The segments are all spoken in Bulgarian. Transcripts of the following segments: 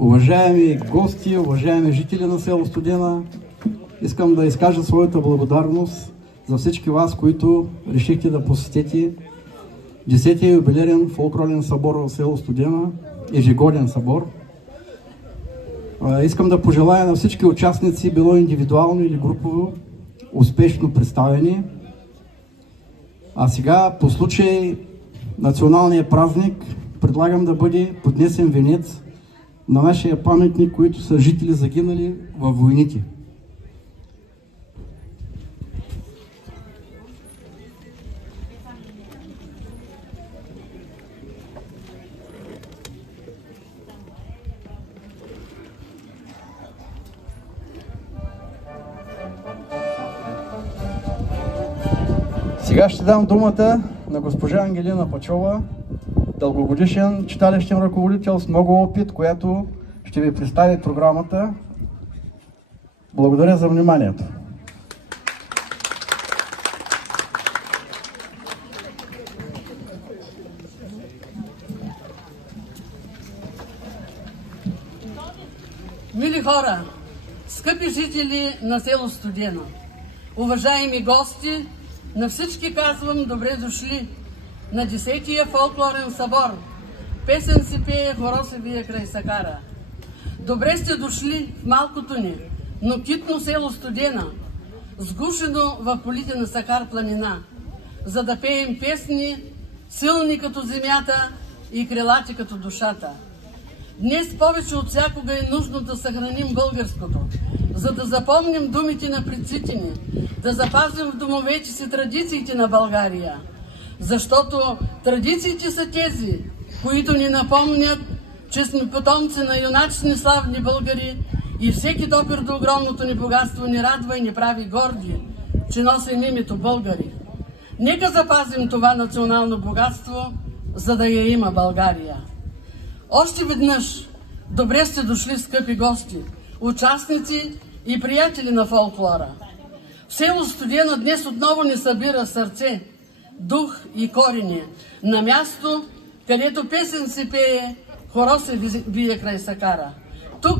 Уважаеми гости, уважаеми жители на село Студена, искам да изкажа своята благодарност за всички вас, които решихте да посетите 10-я юбилеен фолклорен събор в село Студена, ежегоден събор. Искам да пожелая на всички участници, било индивидуално или групово, успешно представени. А сега, по случай националния празник, предлагам да бъде поднесен венец на нашия паметник, които са жители загинали във войните. Сега ще дам думата на госпожа Ангелина Пачова, дългогодишен читалищен ръководител с много опит, която ще ви представи програмата. Благодаря за вниманието. Мили хора, скъпи жители на село Студена, уважаеми гости, на всички казвам добре дошли на 10-я фолклорен събор. Песен се пее, хоро се вие край Сакара. Добре сте дошли в малкото ни, но китно село Студена, сгушено в полите на Сакар планина, за да пеем песни, силни като земята и крилати като душата. Днес повече от всякога е нужно да съхраним българското, за да запомним думите на предците ни, да запазим в домовете си традициите на България. Защото традициите са тези, които ни напомнят, че сме потомци на юначни славни българи и всеки допир до огромното ни богатство ни радва и ни прави горди, че носим името българи. Нека запазим това национално богатство, за да я има България. Още веднъж, добре сте дошли, скъпи гости, участници и приятели на фолклора. В село Студена днес отново ни събира сърце, дух и корени, на място, където песен се пее, хоро се вие край Сакара. Тук,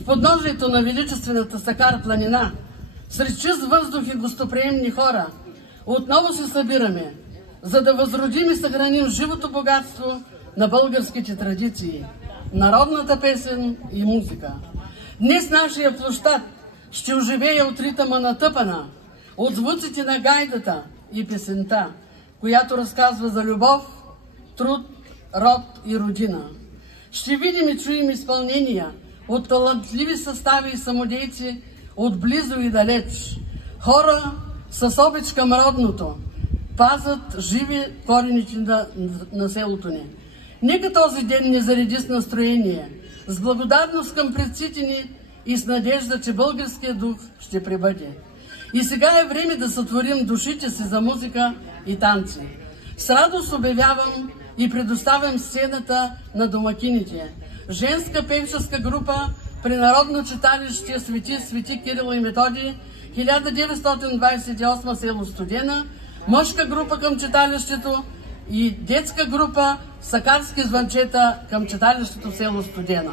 в подножието на величествената Сакар планина, сред чист въздух и гостоприемни хора, отново се събираме, за да възродим и съхраним живото богатство на българските традиции, народната песен и музика. Днес нашия площад ще оживее от ритъма на тъпана, от звуците на гайдата и песента, която разказва за любов, труд, род и родина. Ще видим и чуем изпълнения от талантливи състави и самодейци от близо и далеч. Хора с обич към родното, пазят живи корените на селото ни. Нека този ден ни зареди с настроение, с благодарност към предците ни и с надежда, че българският дух ще пребъде. И сега е време да сътворим душите си за музика и танци. С радост обявявам и предоставям сцената на домакините. Женска певческа група при Народно читалище Свети Кирил и Методий, 1928 село Студена, мъжка група към читалището и детска група Сакарски звънчета към читалището село Студена.